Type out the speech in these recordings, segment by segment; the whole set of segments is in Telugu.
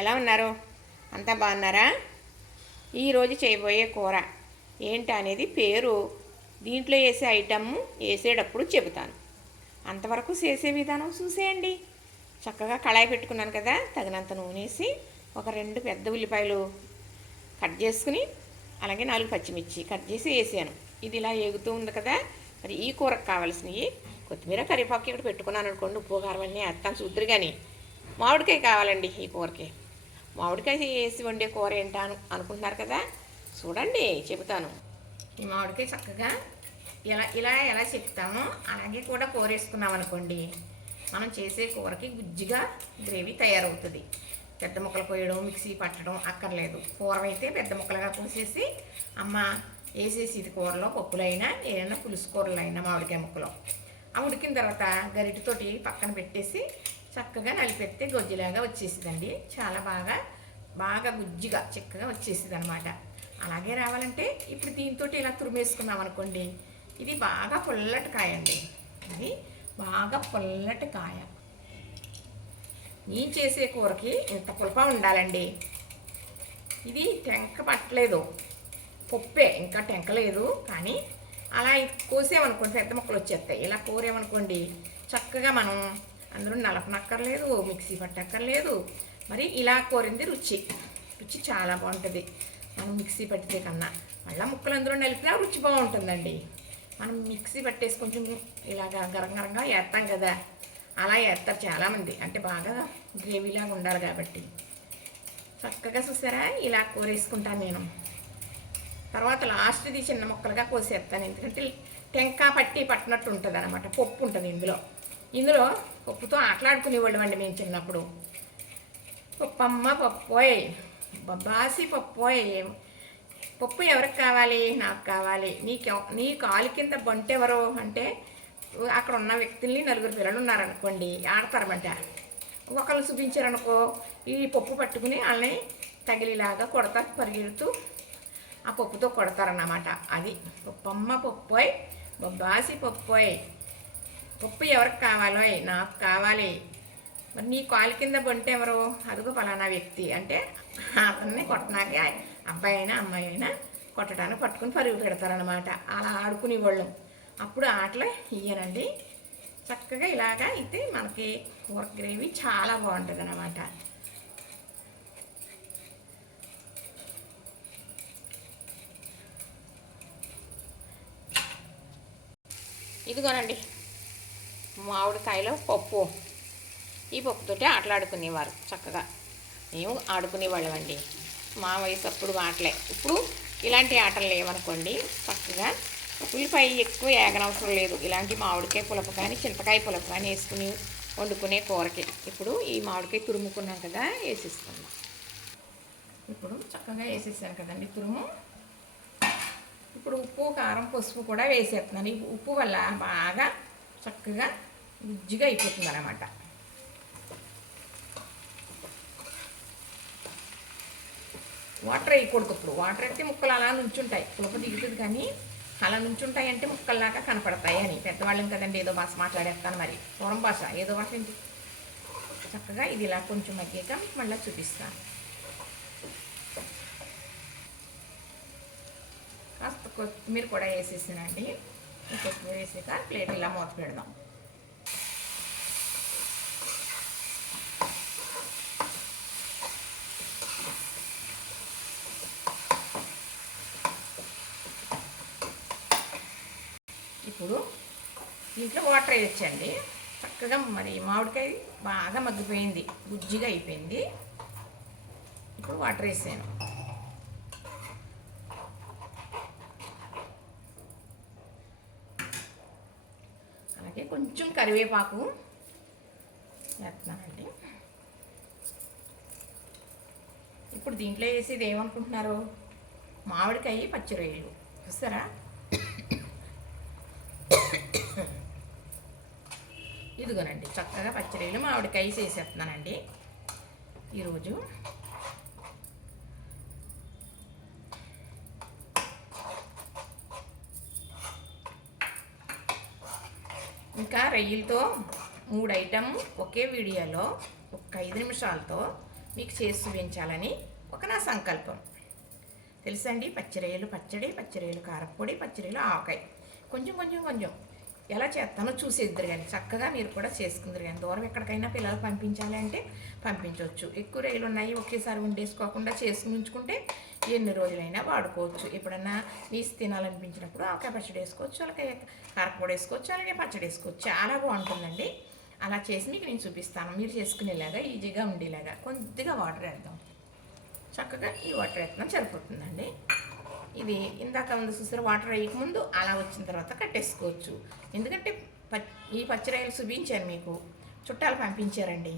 ఎలా ఉన్నారు? అంతా బాగున్నారా? ఈరోజు చేయబోయే కూర ఏంటి అనేది పేరు దీంట్లో వేసే ఐటమ్ వేసేటప్పుడు చెబుతాను. అంతవరకు చేసే విధానం చూసేయండి. చక్కగా కళాయి పెట్టుకున్నాను కదా, తగినంత నూనె వేసి ఒక 2 పెద్ద ఉల్లిపాయలు కట్ చేసుకుని, అలాగే 4 పచ్చిమిర్చి కట్ చేసి వేసాను. ఇది ఇలా ఏగుతూ ఉంది కదా. మరి ఈ కూరకు కావాల్సినవి కొత్తిమీర, కరివేపాకు ఇక్కడ పెట్టుకున్నాను అనుకోండి. ఉప్పు కారం అన్నీ వేస్తాను చూద్దరు. కానీ మామిడికాయ కావాలండి ఈ కూరకి. మామిడికాయ వేసి వండే కూర ఏంటా అనుకుంటున్నారు కదా, చూడండి చెబుతాను. ఈ మామిడికాయ చక్కగా ఎలా చెప్తామో అలాగే కూడా కూర వేసుకున్నాం అనుకోండి, మనం చేసే కూరకి గుజ్జిగా గ్రేవీ తయారవుతుంది. పెద్ద ముక్కలు కోయడం, మిక్సీ పట్టడం అక్కర్లేదు. కూర అయితే పెద్ద ముక్కలుగా కోసేసి అమ్మ వేసేసి ఇది కూరలో పప్పులైనా ఏదైనా పులుసు కూరలు అయినా మామిడికాయ ముక్కలు ఆ ఉడికిన తర్వాత గరిటెతోటి పక్కన పెట్టేసి చక్కగా నలిపెడితే గొజ్జులాగా వచ్చేసిందండి. చాలా బాగా గుజ్జిగా చిక్కగా వచ్చేసింది అనమాట. అలాగే రావాలంటే ఇప్పుడు దీంతో ఇలా తురిమేసుకున్నాం అనుకోండి, ఇది బాగా పుల్లటి కాయ అండి. ఇది బాగా పుల్లటి కాయ. నేను చేసే కూరకి ఇంత పులప ఉండాలండి. ఇది టెంక పట్టలేదు, పప్పే, ఇంకా టెంకలేదు. కానీ అలా కోసేమనుకోండి పెద్ద ముక్కలు వచ్చేస్తాయి. ఇలా కోరేమనుకోండి చక్కగా మనం అందులో నలపనక్కర్లేదు, మిక్సీ పట్టక్కర్లేదు. మరి ఇలా కోరింది రుచి చాలా బాగుంటుంది. మనం మిక్సీ పట్టితే కన్నా మళ్ళీ ముక్కలు అందులో నలిపినా రుచి బాగుంటుందండి. మనం మిక్సీ పట్టేసి కొంచెం ఇలాగా గరంగరంగా వేస్తాం కదా, అలా వేస్తారు చాలామంది. అంటే బాగా గ్రేవీలాగా ఉండాలి కాబట్టి. చక్కగా చూసారా, ఇలా కోరేసుకుంటాను నేను. తర్వాత లాస్ట్ది చిన్న ముక్కలుగా కోసేస్తాను. ఎందుకంటే టెంకా పట్టినట్టు ఉంటుంది అనమాట. పప్పు ఉంటుంది ఇందులో పప్పుతో ఆటలాడుకునేవాళ్ళం అండి మేము చిన్నప్పుడు. పప్పమ్మ పప్పోయ్, బాసి పప్పోయ్. పప్పు ఎవరికి కావాలి? నాకు కావాలి. నీ కాలు కింద బొంటెవరు అంటే అక్కడ ఉన్న వ్యక్తుల్ని 4 పిల్లలు ఉన్నారనుకోండి, ఆడతారమంట. ఒకళ్ళు చూపించారనుకో, ఈ పప్పు పట్టుకుని వాళ్ళని తగిలిలాగా కొడతారు, పరిగెడుతూ ఆ పప్పుతో కొడతారన్నమాట. అది పప్పమ్మ పప్పోయ్, బాసి పప్పోయ్. పప్పు ఎవరికి కావాలో? నాకు కావాలి. మరి నీ కాలు కింద బొంటే ఎవరు? అదిగో ఫలానా వ్యక్తి అంటే అతన్ని కొట్టడానికి అబ్బాయి అయినా అమ్మాయి అయినా కొట్టడానికి పట్టుకుని పరుగు పెడతారనమాట. అలా ఆడుకునేవాళ్ళం. అప్పుడు ఆటలు ఇయ్యనండి. చక్కగా ఇలాగా అయితే మనకి కూర గ్రేవీ చాలా బాగుంటుంది అన్నమాట. ఇదిగోనండి మామిడికాయలో పప్పు. ఈ పప్పుతోటి ఆటలాడుకునేవారు చక్కగా. మేము ఆడుకునేవాళ్ళం అండి మా వయసు అప్పుడు. ఆటలే. ఇప్పుడు ఇలాంటి ఆటలు లేవనుకోండి. చక్కగా ఉల్లిపాయ ఎక్కువ ఏగనవసరం లేదు. ఇలాంటి మామిడికాయ పులప కానీ చింతకాయ పులప కానీ వేసుకుని వండుకునే కూరకి. ఇప్పుడు ఈ మామిడికాయ తురుముకున్నాం కదా, వేసేసుకుందాం. ఇప్పుడు చక్కగా వేసేసాను కదండి తురుము. ఇప్పుడు ఉప్పు, కారం, పసుపు కూడా వేసేస్తున్నాను. ఈ ఉప్పు వల్ల బాగా చక్కగా గుజ్జిగా అయిపోతుంది అన్నమాట. వాటర్ వేయకూడదు. ఇప్పుడు వాటర్ అయితే ముక్కలు అలా నుంచుంటాయి. పులప దిగుతుంది కానీ అలా నుంచుంటాయి అంటే ముక్కల్లాగా కనపడతాయి అని. పెద్దవాళ్ళం కదండి, ఏదో భాష మాట్లాడేస్తాను. మరి పూర్వం భాష ఏదో భాష. చక్కగా ఇది ఇలా కొంచెం మగ్గాక మళ్ళీ చూపిస్తాను. కాస్త కొత్తిమీర కూడా వేసేసానండి. కొత్తిమీర వేసాక ప్లేట్ ఇలా మూత పెడదాం. ఇప్పుడు దీంట్లో వాటర్ వేయచ్చండి. చక్కగా మరి మామిడికాయ బాగా మగ్గిపోయింది, గుజ్జిగా అయిపోయింది. ఇప్పుడు వాటర్ వేసాను. అలాగే కొంచెం కరివేపాకు వేస్తున్నానండి. ఇప్పుడు దీంట్లో వేసేది ఏమనుకుంటున్నారు? మామిడికాయ పచ్చి రొయ్యలు. చూస్తారా, ఇదిగోనండి చక్కగా పచ్చడిలు మామిడికాయ చేసేస్తున్నానండి ఈరోజు. ఇంకా రొయ్యలతో 3 ఐటమ్ ఒకే వీడియోలో ఒక 5 నిమిషాలతో మీకు చేసి చూపించాలని ఒక నా సంకల్పం. తెలుసండి, పచ్చిరొయ్యలు కారప్పొడి, పచ్చిరొయ్యలు ఆవకాయ కొంచెం కొంచెం కొంచెం ఎలా చేస్తానో చూసేద్దరు కానీ చక్కగా మీరు కూడా చేసుకుందరు కానీ. దూరం ఎక్కడికైనా పిల్లలు పంపించాలి అంటే పంపించవచ్చు. ఎక్కువ రొయ్యలు ఉన్నాయి ఒకేసారి వండేసుకోకుండా చేసుకుని ఉంచుకుంటే ఎన్ని రోజులైనా వాడుకోవచ్చు. ఎప్పుడన్నా నీసు తినాలనిపించినప్పుడు ఆవకాయ పచ్చడి వేసుకోవచ్చు, అలాగే కారప్పొడి వేసుకోవచ్చు, అలాగే పచ్చడి వేసుకోవచ్చు. చాలా బాగుంటుందండి. అలా చేసి మీకు నేను చూపిస్తాను. మీరు చేసుకునేలాగా ఈజీగా ఉండేలాగా కొద్దిగా వాటర్ వేద్దాం. చక్కగా ఈ వాటర్ వేస్తాం సరిపోతుందండి. ఇది ఇందాక ముందు చూసారు, వాటర్ వేయకముందు అలా వచ్చిన తర్వాత కట్టేసుకోవచ్చు. ఎందుకంటే ఈ పచ్చిరొయ్యలు చూపించాను మీకు, చుట్టాలు పంపించారండి.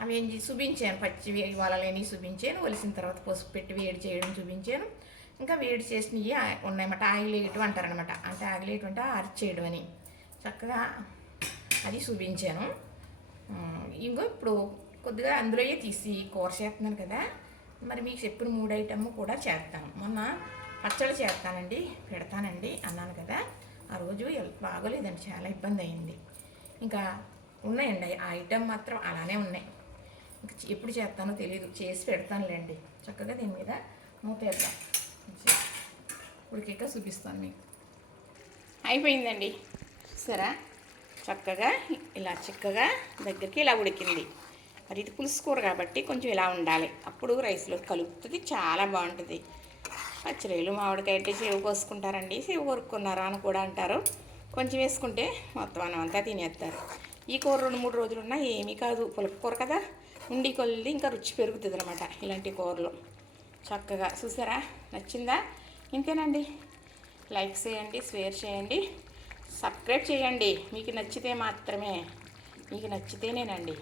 అవి ఏం చూపించాను, పచ్చి వాళ్ళని చూపించాను, ఒలిసిన తర్వాత పసుపు పెట్టి వేడి చేయడం చూపించాను. ఇంకా వేడి చేసినవి ఉన్నాయన్నమాట, ఆయిల్ వేయటం అంటారనమాట. అంటే ఆయిల్ వేయటం అంటే అరిచేయడం అని చక్కగా అది చూపించాను. ఇంకో ఇప్పుడు కొద్దిగా అందులోయే తీసి కూర చేస్తున్నాను కదా, మరి మీకు చెప్పిన 3 ఐటమ్ కూడా చేస్తాను. మొన్న పచ్చడి చేస్తానండి, పెడతానండి అన్నాను కదా, ఆ రోజు బాగోలేదండి, చాలా ఇబ్బంది అయింది. ఇంకా ఉన్నాయండి ఆ ఐటమ్ మాత్రం అలానే ఉన్నాయి. ఇంకా ఎప్పుడు చేస్తానో తెలియదు, చేసి పెడతానులేండి. చక్కగా దీని మీద మూతేద్దాం, ఉడికాక చూపిస్తాను మీకు. అయిపోయిందండి, సరే చక్కగా ఇలా చిక్కగా దగ్గరికి ఇలా ఉడికింది. మరి ఇది పులుసు కూర కాబట్టి కొంచెం ఇలా ఉండాలి, అప్పుడు రైస్లో కలుపుతుంది, చాలా బాగుంటుంది. పచ్చిరొయ్యలు మామిడికాయ అంటే సేవ కోసుకుంటారండి, సేవ కొరుక్కున్నారా అని కూడా అంటారు. కొంచెం వేసుకుంటే మొత్తం అన్నం అంతా తినేస్తారు. ఈ కూర 2-3 రోజులున్నా ఏమీ కాదు, పులుపు కూర కదా, ఉండి కొద్ది ఇంకా రుచి పెరుగుతుంది అనమాట ఇలాంటి కూరలు. చక్కగా చూసారా, నచ్చిందా? ఇంతేనండి. లైక్ చేయండి, షేర్ చేయండి, సబ్స్క్రైబ్ చేయండి. మీకు నచ్చితే మాత్రమే, మీకు నచ్చితేనేనండి.